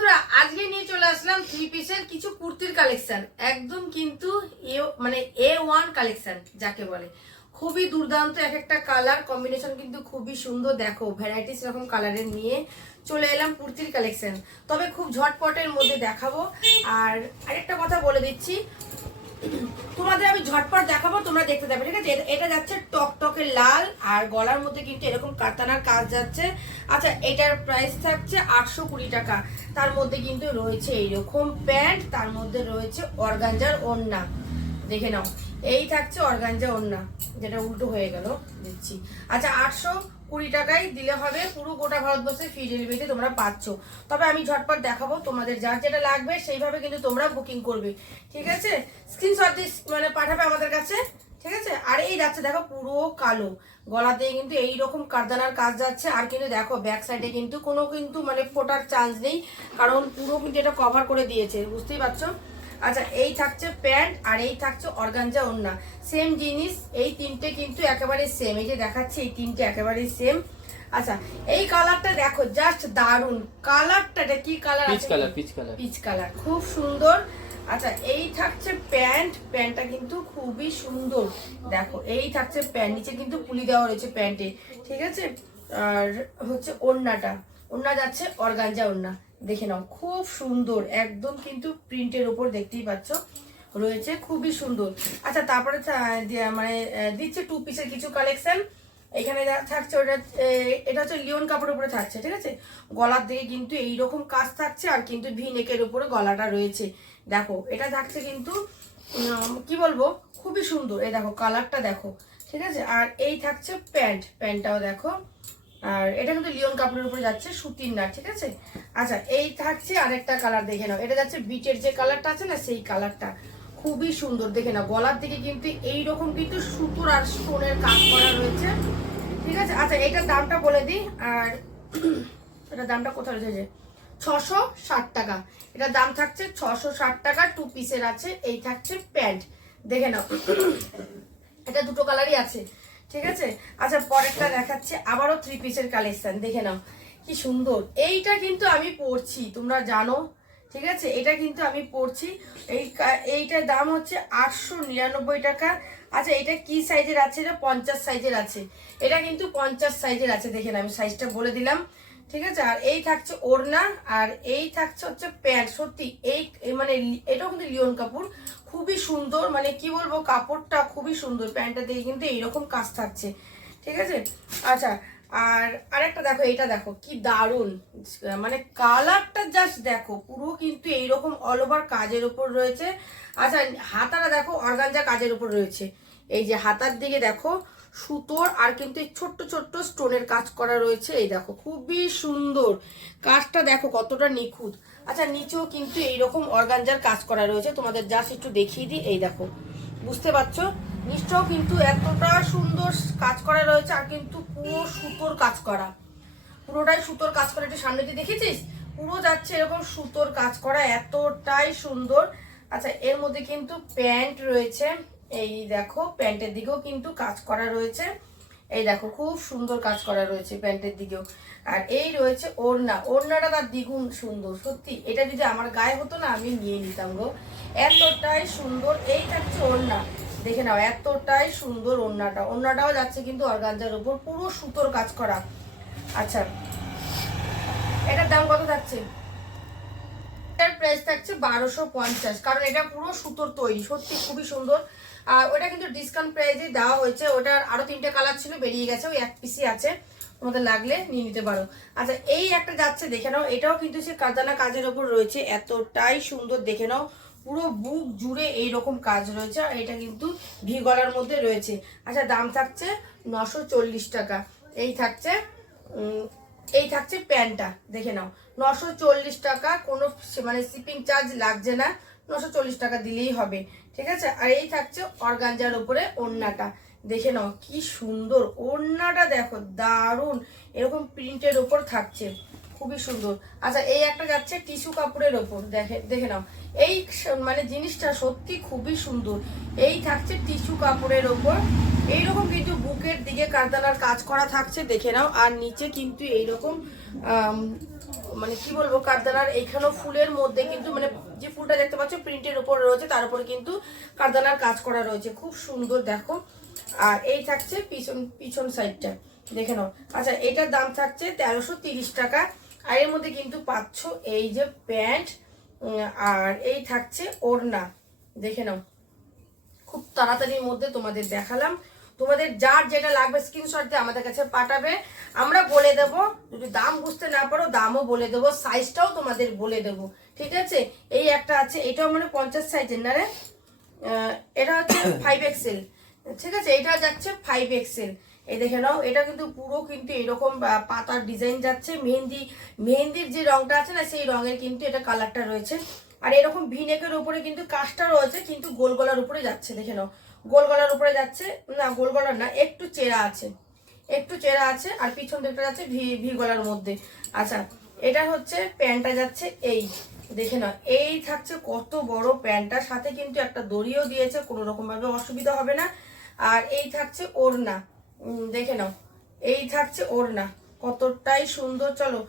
বন্ধুরা, আজকে নিয়ে চলে আসলাম থ্রি পিসের কিছু কুর্তির কালেকশন একদম কিন্তু এ মানে এ ওয়ান কালেকশন যাকে বলে। খুবই দুর্দান্ত এক একটা কালার কম্বিনেশন কিন্তু খুবই সুন্দর। দেখো ভ্যারাইটিস রকম কালারের নিয়ে চলে এলাম কুর্তির কালেকশন তবে খুব ঝটপটের মধ্যে দেখাবো। আর আরেকটা কথা বলে দিচ্ছি। তোমাদের আমি ঝটপট দেখাবো, তোমরা দেখতে যাবে ঠিক আছে? এটা- যাচ্ছে টক টকের লাল আর গলার মধ্যে কিন্তু এরকম কাতানার কাজ যাচ্ছে। আচ্ছা এটার প্রাইস থাকছে আটশো কুড়ি টাকা। তার মধ্যে কিন্তু রয়েছে এইরকম প্যান্ট তার মধ্যে রয়েছে অর্গাঞ্জার ওড়না। দেখে নাও, এই থাকছে অর্গাঞ্জা ওড়না, যেটা উল্টো হয়ে গেল দিচ্ছি আচ্ছা আটশো কুড়ি টাকায় দিলে হবে পুরো গোটা ভারতবর্ষে ফ্রি ডেলিভারিতে তোমরা পাচ্ছ। তবে আমি ঝটপট দেখাবো তোমাদের, যার যেটা লাগবে সেইভাবে কিন্তু তোমরা বুকিং করবে। ঠিক আছে? স্ক্রিনশট মানে পাঠাবে আমাদের কাছে। ঠিক আছে? আর এই যাচ্ছে দেখো পুরো কালো। গলাতে কিন্তু এই রকম কারদানার কাজ যাচ্ছে। আর কিন্তু দেখো ব্যাক সাইডে কিন্তু কোনো কিন্তু মানে ফোটার চান্স নেই। কারণ পুরো কিন্তু এটা কভার করে দিয়েছে বুঝতেই পারছ? আচ্ছা এই থাকছে প্যান্ট আর এই থাকছে অর্গানজা ওন্না সেম জিনিস এই তিনটে কিন্তু একেবারে সেম এই যে দেখাচ্ছে এই তিনটে একেবারে সেম আচ্ছা এই কালারটা দেখো জাস্ট দারুণ কালারটা এটা কি colour peach colour peach colour peach colour খুব সুন্দর। আচ্ছা এই থাকছে প্যান্ট। প্যান্টটা কিন্তু খুবই সুন্দর। দেখো, এই থাকছে প্যান্ট। নিচে কিন্তু পুলি দেওয়া রয়েছে প্যান্টে, ঠিক আছে? আর হচ্ছে ওড়নাটা। ওড়না যাচ্ছে অর্গানজা ওড়না। দেখে নাও, খুব সুন্দর। একদম কিন্তু প্রিন্টের ওপর দেখতেই পাচ্ছ, রয়েছে খুবই সুন্দর। আচ্ছা তারপরে মানে দিচ্ছে টু পিসের কিছু কালেকশন এখানে থাকছে ওটা এটা হচ্ছে লিওন কাপড়ের উপরে থাকছে, ঠিক আছে? গলার দিকে কিন্তু এইরকম কাজ থাকছে, আর কিন্তু ভি নেকের উপরে গলাটা রয়েছে। দেখো, এটা থাকছে কিন্তু কি বলব? খুবই সুন্দর। এই দেখো, কালারটা দেখো, ঠিক আছে? আর এই থাকছে প্যান্ট, প্যান্টটাও দেখো। আর এটা কিন্তু লিওন কাপড়ের উপরে যাচ্ছে, সুতির না ঠিক আছে? আচ্ছা এই থাকছে আরেকটা কালার, দেখে নাও। এটা যাচ্ছে বিটের যে কালারটা আছে না, সেই কালারটা। খুবই সুন্দর, দেখে নাও। গলার দিকে কিন্তু এই রকম কিন্তু সুতোর আর স্টোনের কাজ করা রয়েছে। ঠিক আছে? আচ্ছা এটার দামটা বলে দিই। আর এটার দামটা কোথায় রয়েছে? ছশো ষাট টাকা। এটার দাম থাকছে ছশো ষাট টাকা টু পিসের আছে। এই থাকছে প্যান্ট। দেখে নাও। এটা দুটো কালারই আছে। ঠিক আছে? আচ্ছা পরেরটা দেখাচ্ছে। আবারও থ্রি পিসের কালেকশন দেখে নাও। কি সুন্দর। এইটা কিন্তু আমি পরছি। তোমরা জানো। ঠিক আছে? এটা কিন্তু আমি পরছি এই এইটার দাম হচ্ছে আটশো নিরানব্বই টাকা। আচ্ছা এটা কি সাইজের আছে? এটা পঞ্চাশ সাইজের আছে। এটা কিন্তু পঞ্চাশ সাইজের আছে, দেখেন আমি সাইজটা বলে দিলাম। ঠিক আছে? আর এই থাকছে ওড়না, আর এই থাকছে হচ্ছে প্যান্ট। সত্যি, এই মানে এটাও কিন্তু লিওন কাপড় খুবই সুন্দর মানে কি বলব, কাপড়টা খুবই সুন্দর। প্যান্টটা দিয়ে কিন্তু এইরকম কাজ থাকছে। ঠিক আছে? আচ্ছা আর আরেকটা দেখো এটা দেখো, কি দারুণ মানে কালারটা জাস্ট দেখো, পুরো কিন্তু এইরকম অল ওভার কাজের উপর রয়েছে। আচ্ছা হাতাটা দেখো, অর্গানজা কাজের উপর রয়েছে। এই যে হাতার দিকে দেখো, সুতোর আর কিন্তু এই ছোট্ট ছোট্ট স্টোনের কাজ করা রয়েছে, এই দেখো, খুবই সুন্দর। কাজটা দেখো কতটা নিখুঁত। আচ্ছা নিচেও কিন্তু এইরকম অর্গানজার কাজ করা রয়েছে। তোমাদের জাস্ট একটু দেখিয়ে দিই, এই দেখো, বুঝতে পারছ? নিচটাও কিন্তু এতটা সুন্দর কাজ করা রয়েছে আর কিন্তু পুরো সুতোর কাজ করা। পুরোটাই সুতোর কাজ করা। একটু সামনে দিয়ে দেখেছিস পুরো যাচ্ছে এরকম সুতোর কাজ করা, এতটাই সুন্দর। আচ্ছা এর মধ্যে কিন্তু প্যান্ট রয়েছে। এই দেখো, প্যান্টের দিকেও কিন্তু কাজ করা রয়েছে। এই দেখো, খুব সুন্দর কাজ করা রয়েছে প্যান্টের দিকেও। আর এই রয়েছে ওড়না। ওড়নাটা তার দ্বিগুণ সুন্দর, সত্যি। এটা যদি আমার গায়ে হতো না, আমি নিয়ে নিতাম গো। এতটাই সুন্দর। এই থাকছে ওড়না। দেখে নাও, এতটাই সুন্দর ওড়নাটা। ওড়নাটাও যাচ্ছে কিন্তু অর্গানজার উপর, পুরো সুতোর কাজ করা। আচ্ছা এটার দাম কত থাকছে? এটার প্রাইস থাকছে বারোশো পঞ্চাশ, কারণ এটা পুরো সুতোর তৈরি, সত্যি খুবই সুন্দর। আর ওটা কিন্তু ডিসকাউন্ট প্রাইসে দেওয়া হয়েছে, ওটার আরও তিনটে কালার ছিল, বেরিয়ে গেছে, ওই এক পিসি আছে। তোমাদের লাগলে নিয়ে নিতে পারো। আচ্ছা এই একটা যাচ্ছে, দেখে নাও, এটাও কিন্তু সে কাজানা কাজের ওপর রয়েছে, এতটাই সুন্দর, দেখে নাও। পুরো বুক জুড়ে এই রকম কাজ রয়েছে আর এটা কিন্তু ভি গলার মধ্যে রয়েছে। আচ্ছা দাম থাকছে নশো চল্লিশ টাকা। এই থাকছে এই থাকছে প্যান্টটা, দেখে নাও। নশো চল্লিশ টাকা, কোনো মানে শিপিং চার্জ লাগছে না। নশো চল্লিশ টাকা দিলেই হবে, ঠিক আছে? আর এই থাকছে অর্গানজার উপরে ওড়নাটা, দেখে নাও কি সুন্দর। ওড়নাটা দেখো, দারুণ। এরকম প্রিন্টের ওপর থাকছে। খুবই সুন্দর। আচ্ছা এই একটা যাচ্ছে টিস্যু কাপড়ের ওপর। দেখে দেখে নাও। এই মানে জিনিসটা সত্যি খুবই সুন্দর। এই থাকছে টিস্যু কাপড়ের ওপর। এইরকম কিন্তু বুকের দিকে কারদানার কাজ করা থাকছে, দেখে নাও। আর নিচে কিন্তু এইরকম মানে কি বলব, কারদানার এইখানেও ফুলের মধ্যে কিন্তু মানে যে ফুলটা দেখতে পাচ্ছ, প্রিন্টের উপর রয়েছে, তার উপরে কিন্তু কারদানার কাজ করা রয়েছে। খুব সুন্দর, দেখো। আর এই থাকছে পিছন পিছন সাইডটা দেখে নাও। আচ্ছা এটার দাম থাকছে তিরিশ টাকা। আর এর মধ্যে কিন্তু পাচ্ছ এই যে প্যান্ট আর এই থাকছে ওড়না। দেখে নাও। খুব তাড়াতাড়ির মধ্যে তোমাদের দেখালাম। তোমাদের যার যেটা লাগবে স্ক্রিনশট দিয়ে আমাদের কাছে পাঠাবে। আমরা বলে দেব, যদি দাম বুঝতে না পারো, দামও বলে দেবো সাইজটাও তোমাদের বলে দেবো। ঠিক আছে? এই একটা আছে, এটাও মানে পঞ্চাশ সাইজের, না রে? এটা হচ্ছে ফাইভ এক্সেল ঠিক আছে? এটা যাচ্ছে ফাইভ এক্সেল এই দেখে নাও, এটা কিন্তু পুরো কিন্তু এরকম পাতার ডিজাইন যাচ্ছে। মেহেন্দি, মেহেন্দির যে রংটা আছে না, সেই রঙের কিন্তু এটা কালারটা রয়েছে। আর এরকম ভিনেকের উপরে কিন্তু কাজটা রয়েছে, কিন্তু গোল গলার উপরে যাচ্ছে, দেখে নাও। গোল গলার উপরে যাচ্ছে, না, গোল গলার না, একটু চেরা আছে। একটু চেরা আছে, আর পিছন দিকটা যাচ্ছে ভি ভি গলার মধ্যে। আচ্ছা এটা হচ্ছে প্যান্টটা যাচ্ছে এই, দেখে নাও। এই থাকছে কত বড় প্যান্টটার সাথে কিন্তু একটা দড়িও দিয়েছে, কোনো রকম ভাবে অসুবিধা হবে না। আর এই থাকছে ওড়না। দেখে নাও। এই থাকছে ওড়না। কতটাই সুন্দর, চলো।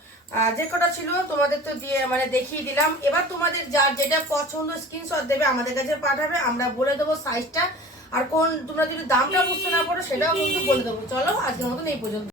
যে কটা ছিল, তোমাদের তো দিয়ে মানে দেখিয়ে দিলাম। এবার তোমাদের যার যেটা পছন্দ স্ক্রিনশট দেবে, আমাদের কাছে পাঠাবে। আমরা বলে দেবো সাইজটা আর কোন, তোমরা যদি দামটা বুঝতে না পারো, সেটাও কিন্তু বলে দেবো। চলো, আজকের মতন এই পর্যন্ত।